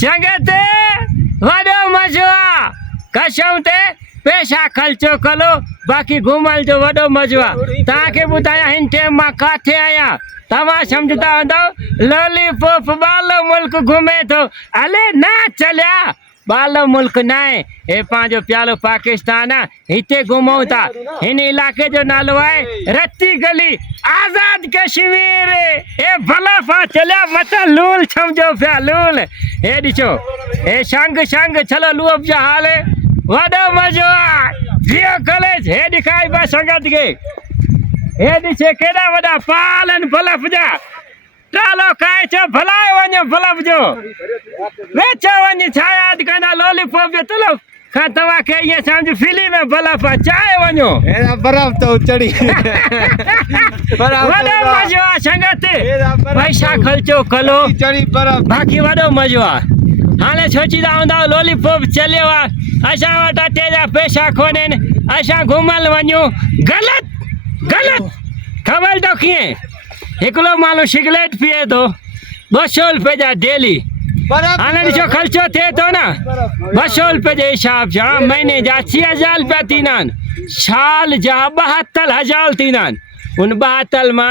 संगते वडो मजो आ कसम ते पैसा खर्चो कलो बाकी घुमल जो वडो मजो आ ताके बुधाया हिन टाइम मा काथे आया तवा समझता हूंदो लॉलीपॉप बालो मुल्क घूमे तो अले ना चलिया बालो मुल्क नाए हे पांजो प्यालो पाकिस्तान आ हिते घुमूं था हिन इलाके जो नालो आहे रत्ती गली आजाद कश्मीर ए भला फा चलिया मता लूल समझो पिया लूल हे ॾिसो हे संग संग चलो लूब जा हाल वडो मजो आ जियो कॉलेज हे दिखाई बा संगत के हे ॾिसे केॾा वॾा पाल आहिनि बल्ब जा चालो खाए छो भलाए वञो बल्ब जो वेचो वञी छा यादि कंदा लॉलीपॉप जो तलब खां तव्हांखे ईअं सम्झ फिल्म में बल्ब आहे चाहे वञो बर्फ तो चढ़ी वॾो मज़ो आहे संगत पैसा ख़र्चो कलो चढ़ी बर्फ बाक़ी वॾो मज़ो आहे हाणे सोचींदा हूंदा लॉलीपॉप चलियो आहे असां वटि अटे जा पैसा कोन्हनि असां घुमल वञूं ग़लति ग़लति ख़बर अथव कीअं हिकिड़ो माण्हू सिगरेट पीए थो 200 रुपए जा डेली हाणे ॾिसो ख़र्चो थिए थो न 200 रुपए जे हिसाब सां महीने जा 80,000 रुपया थींदा आहिनि साल जा 72,000 थींदा आहिनि उन 72 मां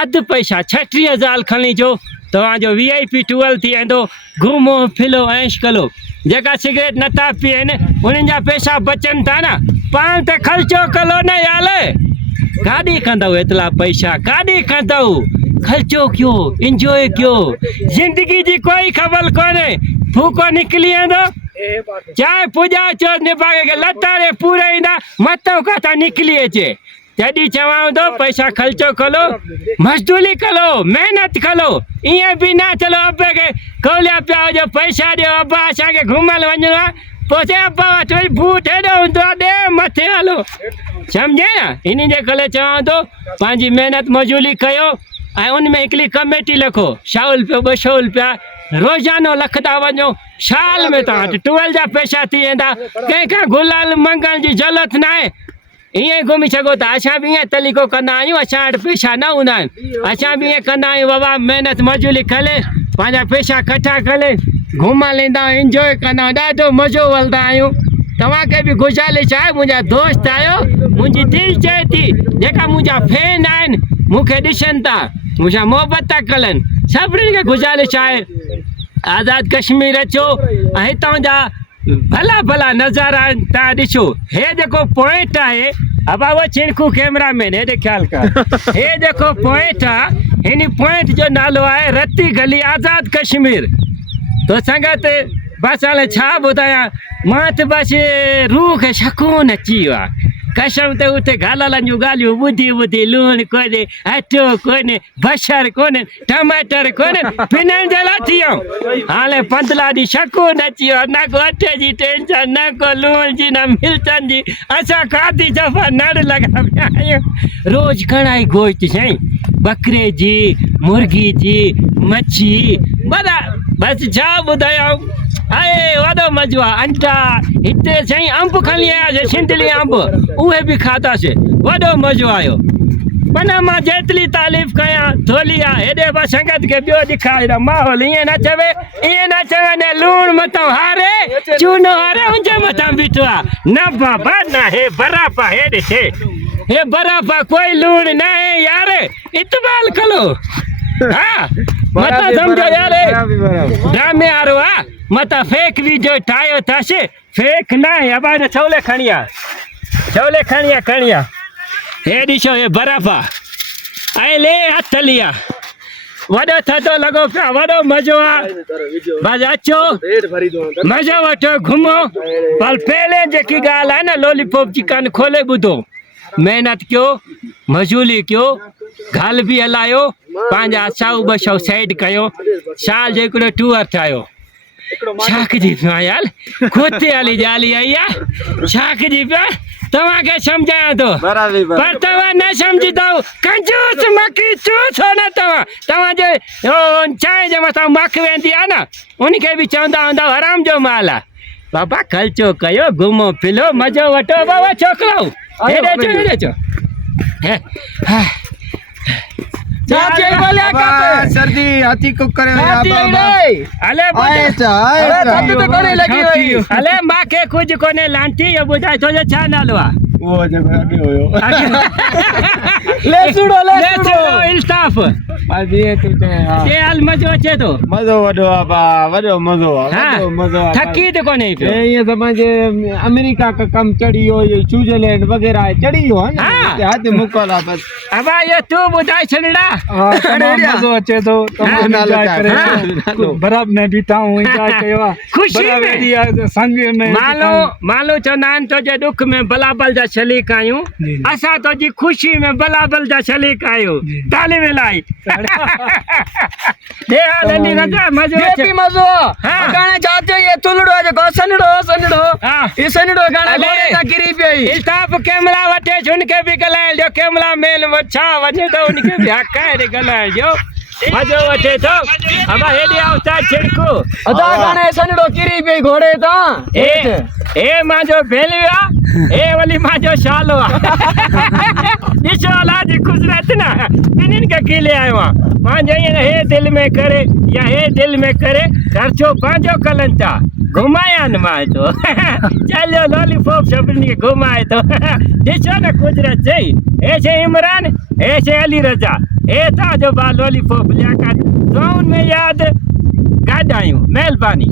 अधु पैसा 36,000 खणी अचो तव्हांजो VIP टूअल थी वेंदो घुमो फिरो ऐश करो जेका सिगरेट नथा पीअनि उन्हनि जा पैसा बचनि था न पाण त ख़र्चो कलो न यार काॾे कंदव एतिरा पैसा काॾे कंदव ख़र्चो कयो इंजॉय कयो ज़िंदगी जी कोई ख़बर कोन्हे फूको निकिली वेंदो चाहे पूजा चोथ निभागे के लताड़े पूरे ईंदा मथो किथां निकिली अचे जॾहिं चवां थो पैसा ख़र्चो करो मज़दूरी करो महिनत करो ईअं बि न चलो अबे खे खोलिया पिया हुजो पैसा ॾियो अबा असांखे घुमणु वञिणो आहे पोइ चए अबा वटि वरी बूट हेॾो हूंदो आहे ॾे मथे हलो सम्झे न इन जे करे चवां थो पंहिंजी महिनत मज़ूरी कयो ऐं उन में हिकिड़ी कमेटी लिखो 100 रुपया 200 रुपया रोज़ानो लखंदा वञो साल में तव्हां वटि 12 जा पैसा थी वेंदा कंहिंखां घुलण मंगण जी ज़रूरत न आहे ईअं घुमी सघो था असां बि ईअं तरीक़ो कंदा आहियूं असां वटि पैसा न हूंदा आहिनि असां बि ईअं कंदा आहियूं बाबा महिनत मज़ूरी करे पंहिंजा पैसा इकट्ठा करे घुमण ईंदा आहियूं इंजॉय कंदा आहियूं ॾाढो मज़ो वठंदा आहियूं तव्हांखे बि गुज़ारिश आहे मुंहिंजा दोस्त आहियो मुंहिंजी दिलि चए थी जेका मुंहिंजा फैन आहिनि मूंखे ॾिसनि था मूंसां मोहबत था कनि सभिनी खे गुज़ारिश आहे आज़ाद कश्मीर अचो ऐं हितां जा भला भला नज़ारा तव्हां ॾिसो हे जेको पॉइंट आहे अबा वो चिणकू कैमरामैन हेॾे ख़्यालु कर हे जेको पॉइंट आहे हिन पॉइंट जो नालो आहे रत्ती गली आज़ाद कश्मीर तो संगत बसि हाणे छा ॿुधायां मां त बसि रूह खे सकून अची वियो आहे कसम ते उते गालनि जूं ॻाल्हियूं ॿुधी ॿुधी लूणु कोन्हे अटो कोन्हे बसर कोन्हे टमाटर कोन्हे पिननि जे लाइ थी वियो हाणे 15 ॾींहं सकून अची वियो न को अटे जी टेंशन न को लूण जी न मिर्चनि जी असां खाधी दफ़ा नड़ लॻा पिया आहियूं रोज़ कढ़ाई गोश्त साईं बकरे जी मुर्गी जी मच्छी बड़ा बसि छा ॿुधायूं अरे वॾो मज़ो आहे अंडा हिते साईं अंब खणी आयासीं सिंधली अंब उहे बि खाधासीं वॾो मज़ो आयो मन मां जेतिरी तारीफ़ कयां थोरी आहे हेॾे बि संगत खे ॿियो ॾेखारियो माहौल ईअं न चवे न लूणु मथां हारे चूनो हारे उनजे मथां बीठो आहे न बाबा न हे बर्फ़ आहे हे ॾिसे हे बर्फ़ आहे कोई लूणु न आहे यार इतबाल करो हा मथां सम्झो यार ड्रामे वारो आहे मथां फेक वीडियो ठाहियो अथसि फेक न आहे अबा हिन छवले खणी आ हे ॾिसो हे बर्फ़ आहे ऐं ले हथली आहे वॾो थधो लॻो पियो वॾो मज़ो आहे बसि अचो मज़ो वठो घुमो पर पहिरें जेकी ॻाल्हि आहे न लॉलीपॉप जी कनि खोले ॿुधो महिनत कयो मज़ूरी कयो घाल बि हलायो पंहिंजा 100-200 साइड कयो साल जो हिकिड़ो टूर ठाहियो छा कजी पियो आहे यार खोते वाली जाली आई आहे छा कजी पियो तव्हांखे सम्झायां थो पर तव्हां न सम्झंदव कंजूस मक्खी चूस हो न तव्हांजे चांहि जे मथां मख वेंदी आहे न उनखे बि चवंदा हूंदव हराम जो माल आहे बाबा ख़र्चो कयो घुमो फिरो मज़ो वठो बाबा छोकिरो हेॾे अचो चाची आई बोले बाबा, सर्दी हाथी को करे चाची आई बाबा। रे अले आए चा, आए अरे चा। थप्पी तो कोने लगी हुई अले मां के कुछ कोने लांटी ये बुझाय तो छा नालो आ वो जब आगे होयो ले सुडो ले चलो इल्ताफ आज ये तू ते हां તે હાલ મજો છે તો मजो वडो आपा वडो मजो હા वडो मजो आपा। થકી તો કોને ये ये समझे अमेरिका का कम चढ़ी हो ये स्विट्जरलैंड वगैरह चढ़ी हो है ना हाँ। ते हाथ मुकोला बस હવે એ તું बुधाय छड़ड़ा मजो अच्छे तो हाँ, नालो एंजॉय करे नालो। बराबर में बीता हूं एंजॉय कयो खुशी में। बराबर एरिया संग में मालो चवंदा तो जे दुख में बलाबल जा शलीक आहियूं जी। असां तो जी खुशी में बलाबल जा शलीक आहियूं जी। ताली मिलाई दे हालनी रजा मजो ये भी मजो हाँ। गाने जाते ये तुलड़ो जो सनड़ो सनड़ो हां ये सनड़ो गाने अले। घोड़े का गिरी पे इल्ताफ केमला वटे झुनके भी गलाए जो केमला मेल वछा वने तो उनके भी हकाए रे गलाए जो मजो वटे तो अब हेडी आवता छिड़कू अदा गाने सनड़ो गिरी पे घोड़े तो ए माजो भेलवा ए वाली माजो शालो दिशो लाज खुजरत ना इनन के किले आयो मांजे हे दिल में करे या हे दिल में करे खर्चो पांचो कलंता घुमाया न मां तो चलो लॉलीपॉप सबनी के घुमाए तो दिशो ना खुजरत जई ए छे इमरान ए छे अली रजा ए ता जो बा लॉलीपॉप लिया का में याद गाडायूं मेहरबानी।